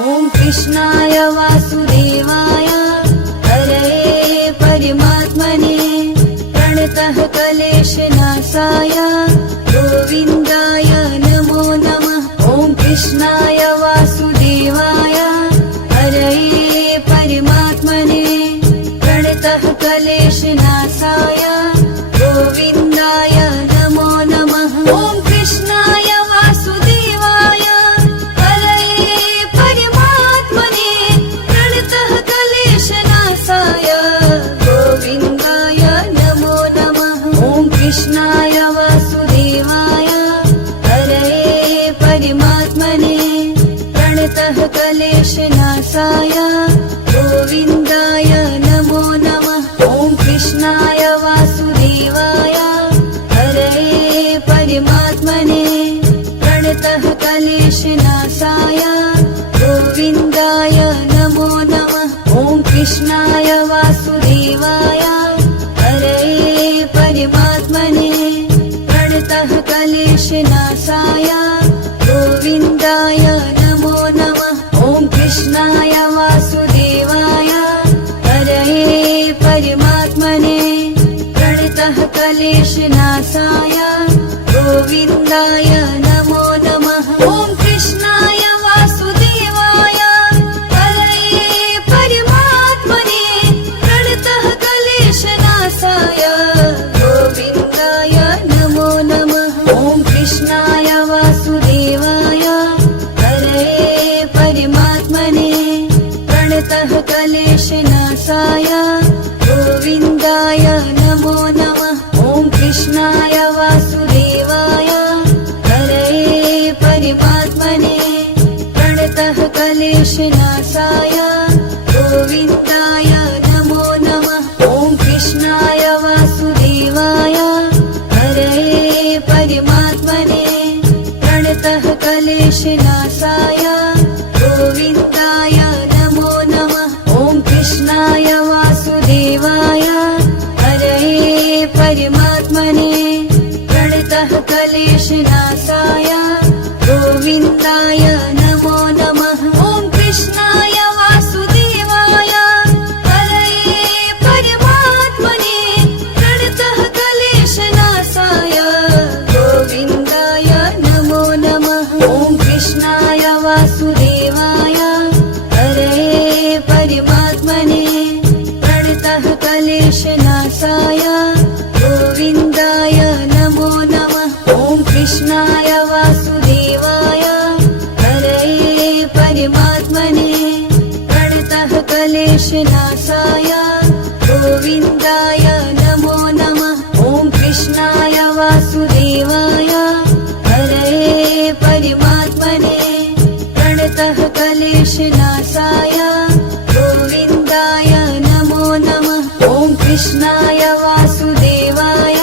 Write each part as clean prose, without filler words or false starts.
ॐ कृष्णाय वासुदेवाय हरये परमात्मने प्रणतः क्लेशनाशाय गोविन्दाय नमो नमः। ॐ कृष्णाय वासुदेवाय हरये परमात्मने प्रणतः क्लेशनाशाय गोविन्दाय नमो नमः। ॐ कृष्णाय वासुदेवाय हरये परमात्मने प्रणतः क्लेशनाशाय गोविन्दाय नमो नमः। ॐ कृष्णाय वासुदेवाय हरये परमात्मने प्रणतः क्लेशनाशाय गोविन्दाय नमो नमः। ॐ कृष्णाय वासुदेवाय हरये परमात्मने प्रणतः क्लेशनाशाय गोविन्दाय नमो नमः। ॐ कृष्णाय वासुदेवाय हरये परमात्मने प्रणतः क्लेशनाशाय गोविन्दाय नमो नमः। ॐ कृष्णाय वासुदेवाय हरये परमात्मने प्रणतः क्लेशनाशाय गोविन्दाय नमो नमः। ॐ कृष्णाय वासुदेवाय हरये परमात्मने प्रणतः क्लेशनाशाय गोविन्दाय नमो नमः। ॐ कृष्णाय वासुदेवाय हरये परमात्मने प्रणतः क्लेशनाशाय गोविन्दाय नमो नमः। ॐ कृष्णाय वासुदेवाय हरये परमात्मने प्रणतः क्लेशनाशाय गोविन्दाय नमो नमः। ॐ कृष्णाय वासुदेवाय हरये परमात्मने प्रणतः क्लेशनाशाय गोविन्दाय नमो नमः। ॐ कृष्णाय वासुदेवाय हरये परमात्मने प्रणतः क्लेशनाशाय गोविन्दाय नमो नमः। ॐ कृष्णाय वासुदेवाय हरये परमात्मने प्रणतः क्लेशनाशाय गोविन्दाय नमो नमः। ॐ कृष्णाय वासुदेवाय हरये परमात्मने प्रणतः क्लेशनाशाय गोविन्दाय नमो नमः। ॐ कृष्णाय वासुदेवाय हरये परमात्मने प्रणतः क्लेशनाशाय गोविन्दाय नमो नमः। ॐ कृष्णाय वासुदेवाय हरये परमात्मने प्रणतः क्लेशनाशाय गोविन्दाय नमो नमः। ॐ कृष्णाय वासुदेवाय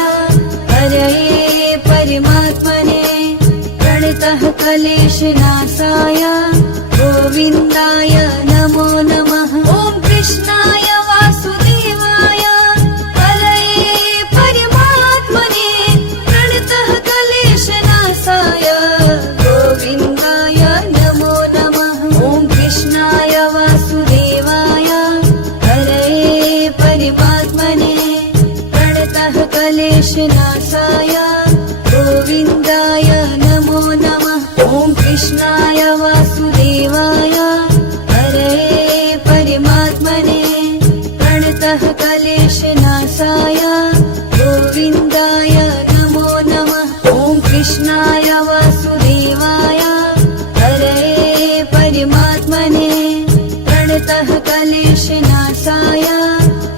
हरये परमात्मने प्रणतः क्लेशनाशाय गोविन्दाय नमो नमः। ॐ कृष्णाय वासुदेवाय हरये परमात्मने प्रणतः क्लेशनाशाय गोविन्दाय नमो नमः। ॐ कृष्णाय वासुदेवाय हरये परमात्मने प्रणतः क्लेशनाशाय गोविन्दाय नमो नमः। ॐ कृष्णाय वासुदेवाय हरये परमात्मने प्रणतः क्लेशनाशाय गोविन्दाय नमो नमः। ॐ कृष्णाय वासुदेवाय हरये परमात्मने प्रणतः क्लेशनाशाय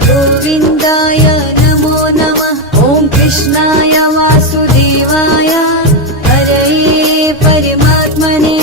गोविन्दाय नमो नमः। ॐ कृष्णाय वासुदेवाय हरये परमात्मने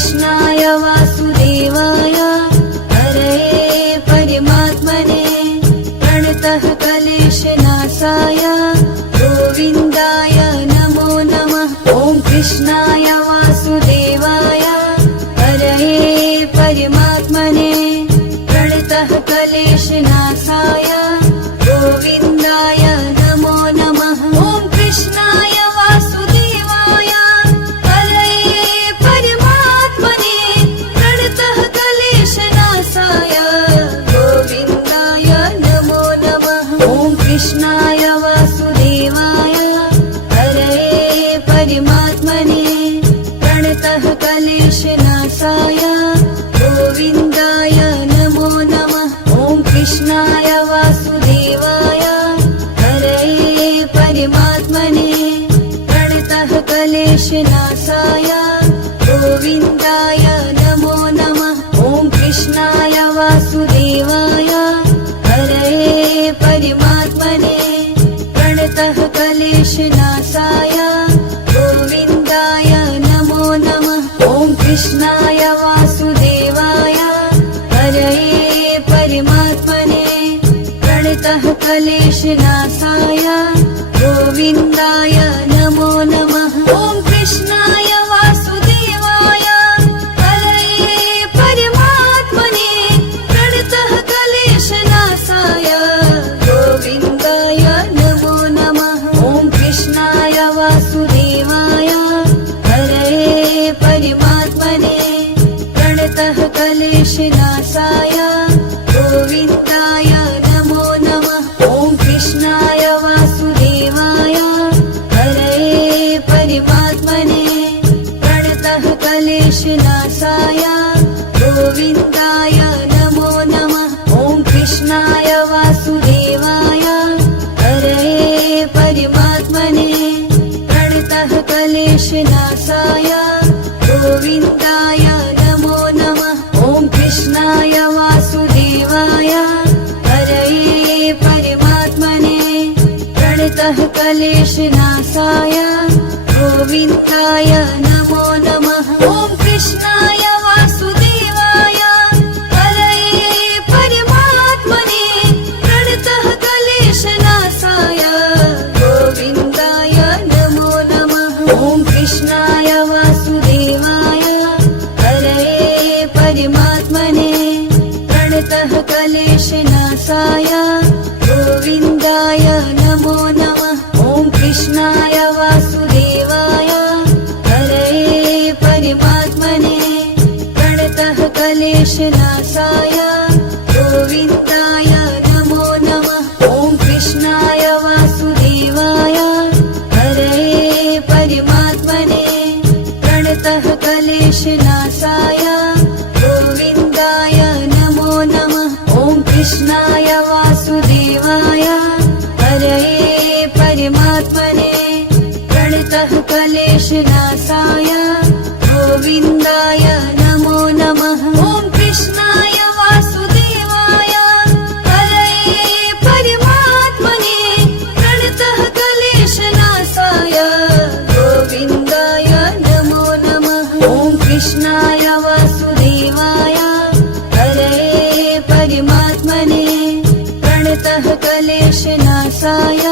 कृष्णाय वासुदेवाय हरये परमात्मने प्रणतः क्लेशनाशाय गोविन्दाय नमो नमः। ॐ कृष्णाय वासुदेवाय हरये परमात्मने प्रणतः क्लेशनाशाय गोविन्दाय नमो नमः। ॐ कृष्णाय वासुदेवाय हरये परमात्मने प्रणतः क्लेशनाशाय गोविन्दाय नमो नमः। ॐ कृष्णाय वासुदेवाय हरये परमात्मने प्रणतः क्लेशनाशाय गोविन्दाय नमो नमः। ॐ कृष्णाय वासुदेवाय हरये परमात्मने प्रणतः क्लेशनाशाय गोविन्दाय नमो नमः। ॐ कृष्णाय वासुदेवाय हरये परमात्मने प्रणतः क्लेशनाशाय गोविन्दाय नमो नमः। ॐ कृष्णाय वासुदेवाय हरये परमात्मने प्रणतः क्लेशनाशाय गोविन्दाय नमो नमः। ॐ कृष्णाय वासुदेवाय हरये परमात्मने प्रणतः क्लेशनाशाय गोविन्दाय नमो नमः। ॐ कृष्णाय वासुदेवाय हरये परमात्मने प्रणतः क्लेशनाशाय गोविन्दाय नमो नमः। ॐ कृष्णाय वासुदेवाय हरये परमात्मने प्रणतः क्लेशनाशाय गोविन्दाय नमो नमः। ॐ कृष्णाय वासुदेवाय हरये परमात्मने प्रणतः क्लेशनाशाय गोविन्दाय नमो नमः। ॐ कृष्णाय वासुदेवाय हरये परमात्मने प्रणतः क्लेशनाशाय गोविन्दाय नमो नमः। ॐ कृष्णाय वासुदेवाय हरये परमात्मने प्रणतः क्लेशनाशाय गोविन्दाय नमो नमः। ॐ कृष्णाय वासुदेवाय हरये परमात्मने प्रणतः क्लेशनाशाय गोविन्दाय नमो नमः। ॐ कृष्णाय वासुदेवाय हरये परमात्मने प्रणतः क्लेशनाशाय गोविन्दाय नमो नमः। ॐ कृष्णाय वासुदेवाय हरये परमात्मने प्रणतः क्लेशनाशाय गोविन्दाय नमो नमः। ॐ कृष्णाय वासुदेवाय हरये परमात्मने प्रणतः क्लेशनाशाय गोविन्दाय नमो नमः। ॐ कृष्णाय वासुदेवाय हरये परमात्मने प्रणतः क्लेशनाशाय गोविन्दाय नमो नमः। ॐ कृष्णाय वासुदेवाय हरये परमात्मने प्रणतः क्लेशनाशाय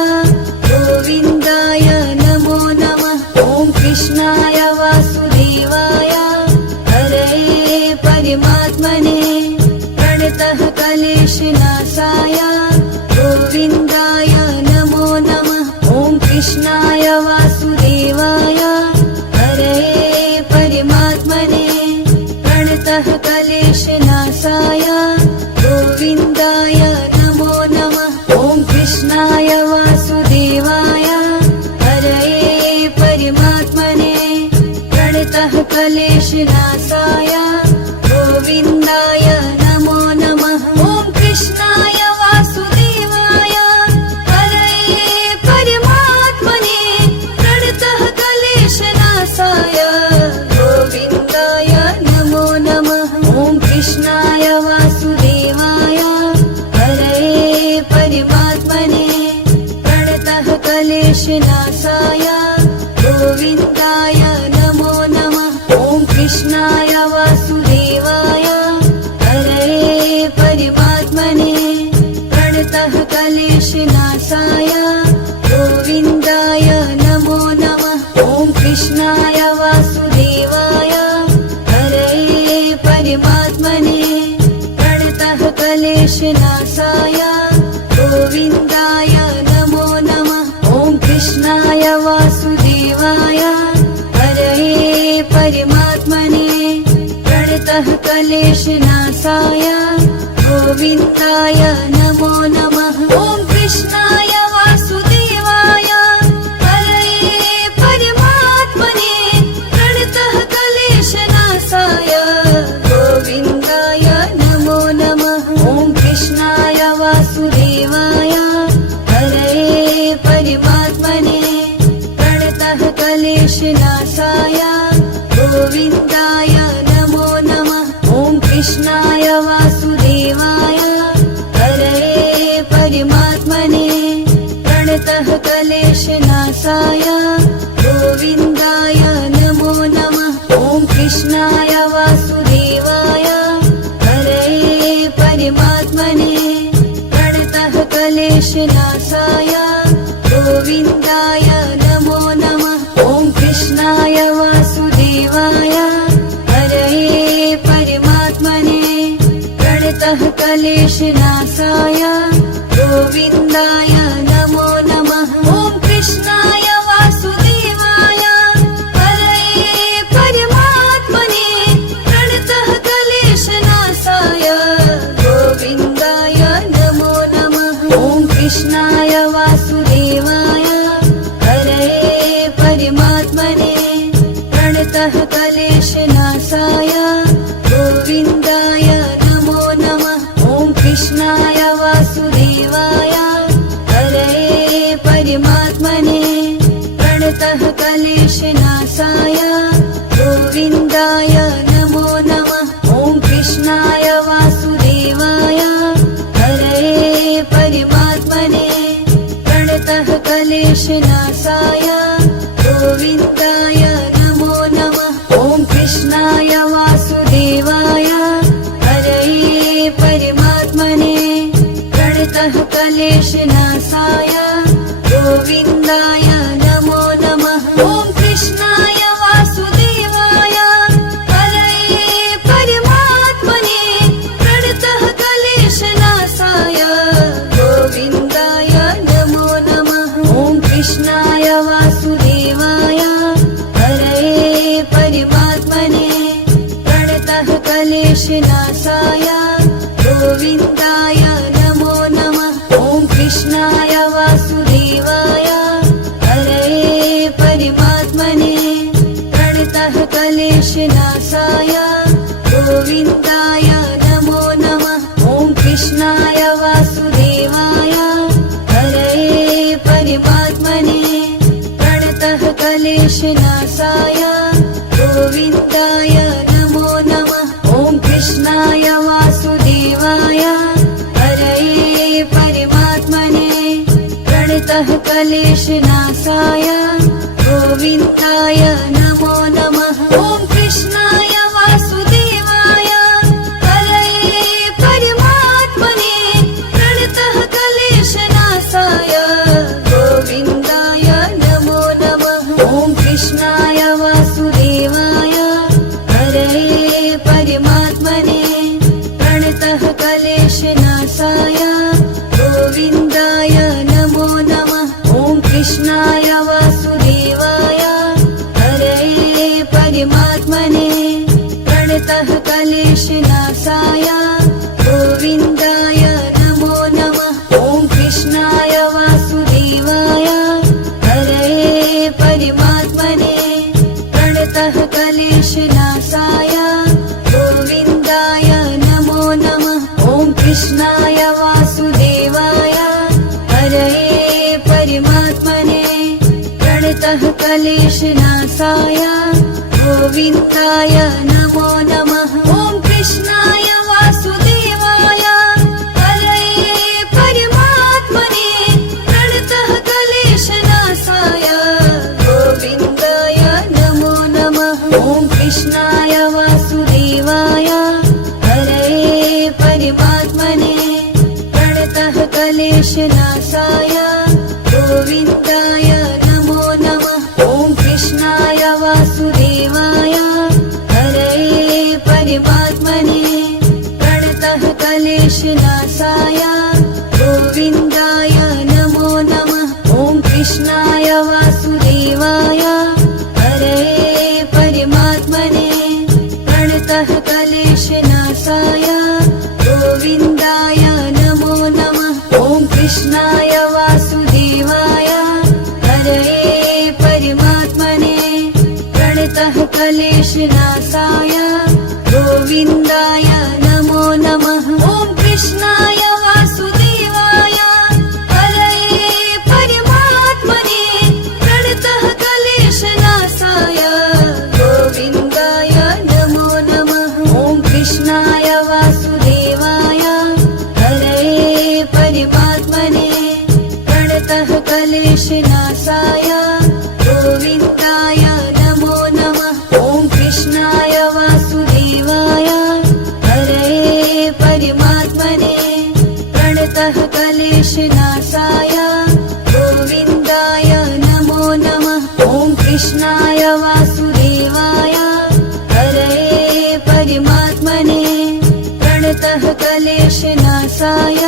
गोविन्दाय नमो नमः। ॐ कृष्णाय वासुदेवाय हरये परमात्मने प्रणतः क्लेशनाशाय गोविन्दाय नमो नमः। ॐ कृष्णाय वासुदेवाय हरये परमात्मने प्रणतः क्लेशनाशाय गोविन्दाय नमो नमः। ॐ कृष्णाय वासुदेवाय हरये परमात्मने प्रणतः क्लेशनाशाय गोविन्दाय नमो नमः। ॐ कृष्णाय वासुदेवाय हरये परमात्मने प्रणतः क्लेशनाशाय गोविन्दाय नमो नमः। ॐ कृष्णाय वासुदेवाय हरये परमात्मने प्रणतः क्लेशनाशाय गोविन्दाय नमो नमः। ॐ कृष्णाय प्रणतः क्लेशनाशाय गोविन्दाय नमो नमः। ॐ कृष्णाय वासुदेवाय हरये परमात्मने प्रणतः क्लेशनाशाय गोविन्दाय नमो नमः। ॐ कृष्णाय वासुदेवाय हरये परमात्मने प्रणतः क्लेशनाशाय गोविन्दाय नमो नमः। ॐ कृष्णाय वासुदेवाय हरये परमात्मने प्रणतः क्लेशनाशाय गोविन्दाय नमो नमः। ॐ कृष्णाय वासुदेवाय हरये परमात्मने प्रणतः क्लेशनाशाय गोविन्दाय नमो नमः। ॐ कृष्णाय वासुदेवाय हरये परमात्मने प्रणतः क्लेशनाशाय गोविन्दाय नमो नमः। ॐ कृष्णाय वासुदेवाय हरये परमात्मने प्रणतः क्लेशनाशाय गोविन्दाय नमो नमः। ॐ कृष्णाय वासुदेवाय हरये परमात्मने प्रणतः क्लेशनाशाय गोविन्दाय नमो नमः। ॐ कृष्णाय वासुदेवाय हरये परमात्मने प्रणतः क्लेशनाशाय गोविन्दाय नमो नमः। ॐ कृष्णाय वासुदेवाय हरये परमात्मने प्रणतः क्लेशनाशाय गोविन्दाय नमो नमः। ॐ कृष्णाय वासुदेवाय हरये परमात्मने प्रणतः क्लेशनाशाय गोविन्दाय नमो नमः। ॐ कृष्णाय वासुदेवाय हरये परमात्मने प्रणतः क्लेशनाशाय गोविन्दाय नमो नमः। ॐ कृष्णाय वासुदेवाय हरये परमात्मने प्रणतः क्लेशनाशाय गोविन्दाय नमो नमः। ॐ कृष्णाय वासुदेवाय हरये परमात्मने प्रणतः क्लेशनाशाय गोविन्दाय नमो नमः। ॐ कृष्णाय वासुदेवाय हरये परमात्मने प्रणतः क्लेशनाशाय गोविन्दाय नमो नमः। ॐ कृष्णाय वासुदेवाय हरये परमात्मने प्रणतः क्लेशनाशाय गोविन्दाय नमो नमः। ॐ कृष्णाय वासुदेवाय हरये परमात्मने प्रणतः क्लेशनाशाय गोविन्दाय नमो नमः। ॐ कृष्णाय वासुदेवाय हरये परमात्मने प्रणतः क्लेशनाशाय गोविन्दाय नमो नमः। ॐ कृष्णाय वासुदेवाय हरये परमात्मने प्रणतः क्लेशनाशाय गोविन्दाय नमो नमः। ॐ कृष्णाय वासुदेवाय हरये परमात्मने प्रणतः क्लेशनाशाय गोविन्दाय नमो नमः। ॐ कृष्णाय वासुदेवाय हरये परमात्मने प्रणतः क्लेशनाशाय गोविन्दाय नमो नमः। ॐ कृष्णाय वासुदेवाय हरये परमात्मने प्रणतः क्लेशनाशाय गोविन्दाय नमो नमः। ॐ कृष्णाय वासुदेवाय हरये परमात्मने प्रणतः क्लेशनाशाय गोविन्दाय नमो नमः। ॐ कृष्णाय वासुदेवाय हरये परमात्मने प्रणतः क्लेशनाशाय गोविन्दाय नमो नमः। ॐ कृष्णाय वासुदेवाय हरये परमात्मने प्रणतः क्लेशनाशाय गोविन्दाय नमो नमः। ॐ कृष्णाय वासुदेवाय हरये परमात्मने प्रणतः क्लेशनाशाय गोविन्दाय नमो नमः। ॐ कृष्णाय वासुदेवाय हरये परमात्मने प्रणतः क्लेशनाशाय गोविन्दाय नमो नमः। ॐ कृष्णाय वासुदेवाय हरये परमात्मने प्रणतः क्लेशनाशाय गोविन्दाय नमो नमः। ॐ कृष्णाय वासुदेवाय हरये परमात्मने प्रणतः क्लेशनाशाय गोविन्दाय नमो नमः। ॐ कृष्णाय वासुदेवाय हरये परमात्मने प्रणतः क्लेशनाशाय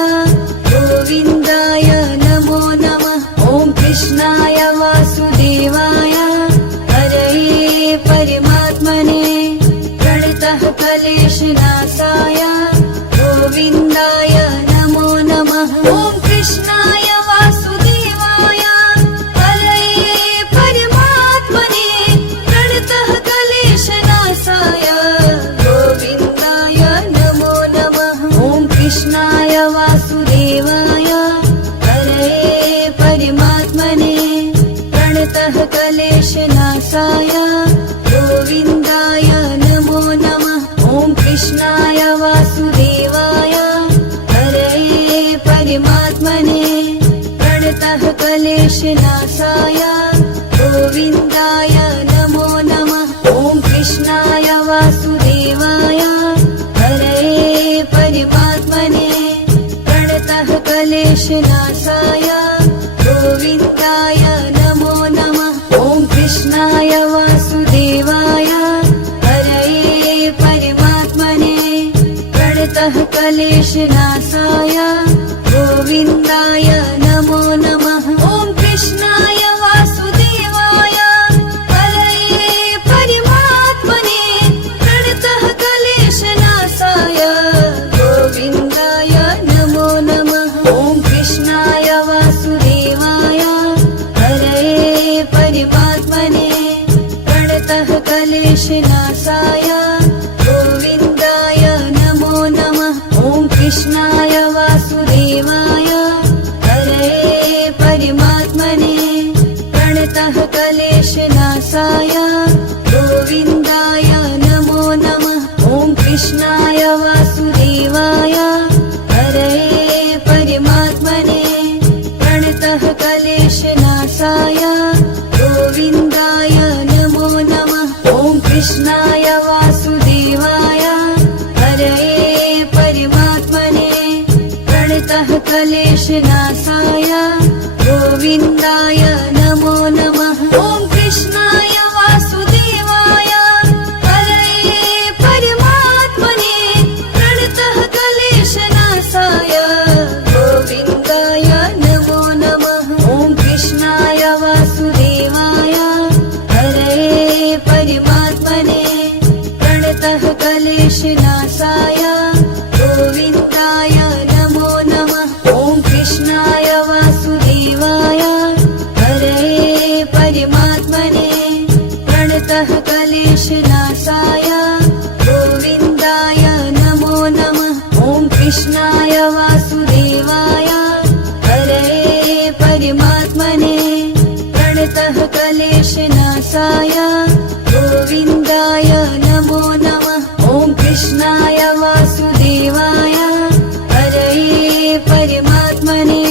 गोविन्दाय नमो नमः। ॐ कृष्णाय वासुदेवाय हरये परमात्मने प्रणतः क्लेशनाशाय गोविन्दाय नमो नमः। ॐ कृष्णाय वासुदेवाय हरये परमात्मने प्रणतः क्लेशनाशाय गोविन्दाय नमो नमः। ॐ कृष्णाय वासुदेवाय हरये परमात्मने प्रणतः क्लेशनाशाय गोविन्दाय नमो नमः। ॐ कृष्णाय वासुदेवाय हरये परमात्मने प्रणतः क्लेशनाशाय गोविन्दाय नमो नमः। ॐ कृष्णाय वासुदेवाय हरये परमात्मने प्रणतः क्लेशनाशाय गोविन्दाय नमो नमः। ॐ कृष्णाय वासुदेवाय हरये परमात्मने प्रणतः क्लेशनाशाय गोविन्दाय नमो नमः। ॐ कृष्णाय वासुदेवाय हरये परमात्मने प्रणतः क्लेशनाशाय गोविन्दाय नमो नमः। ॐ कृष्णाय वासुदेवाय हरये परमात्मने प्रणतः क्लेशनाशाय गोविन्दाय नमो नमः। ॐ कृष्णाय वासुदेवाय हरये परमात्मने प्रणतः क्लेशनाशाय गोविन्दाय नमो नमः। ॐ कृष्णाय वासुदेवाय हरये परमात्मने प्रणतः क्लेशनाशाय गोविन्दाय नमो नमः। ॐ कृष्णाय वासुदेवाय हरये परमात्मने प्रणतः क्लेशनाशाय गोविन्दाय नमो नमः। ॐ कृष्णाय वासुदेवाय हरये परमात्मने प्रणतः क्लेशनाशाय गोविन्दाय नमो नमः। ॐ कृष्णाय वासुदेवाय हरये परमात्मने प्रणतः क्लेशनाशाय गोविन्दाय नमो नमः। ॐ कृष्णाय वासुदेवाय हरये परमात्मने प्रणतः क्लेशनाशाय गोविन्दाय नमो नमः। ॐ कृष्णाय वासुदेवाय हरये परमात्मने प्रणतः क्लेशनाशाय गोविन्दाय नमो नमः। ॐ कृष्णाय वासुदेवाय हरये परमात्मने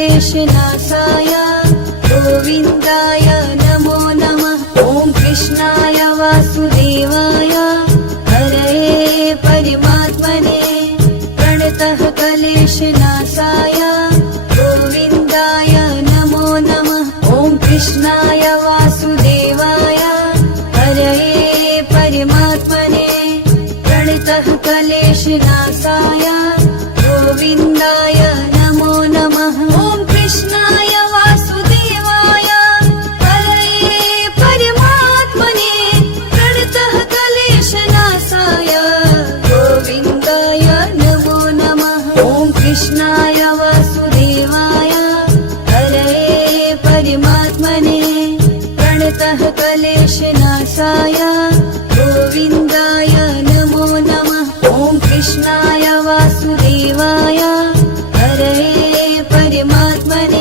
क्लेशनाशाय गोविन्दाय नमो नमः। ॐ कृष्णाय वासुदेवाय हरये परमात्मने प्रणतः क्लेशनाशाय गोविन्दाय नमो नमः। ॐ कृष्णाय वासुदेवाय हरये परमात्मने प्रणतः क्लेशनाशाय गोविन्दाय नमो नमः। ॐ कृष्णाय वासुदेवाय हरये परमात्मने प्रणतः क्लेशनाशाय गोविन्दाय नमो नमः। ॐ कृष्णाय वासुदेवाय हरये परमात्मने प्रणतः क्लेशनाशाय गोविन्दाय नमो नमः। ॐ कृष्णाय वासुदेवाय हरये परमात्मने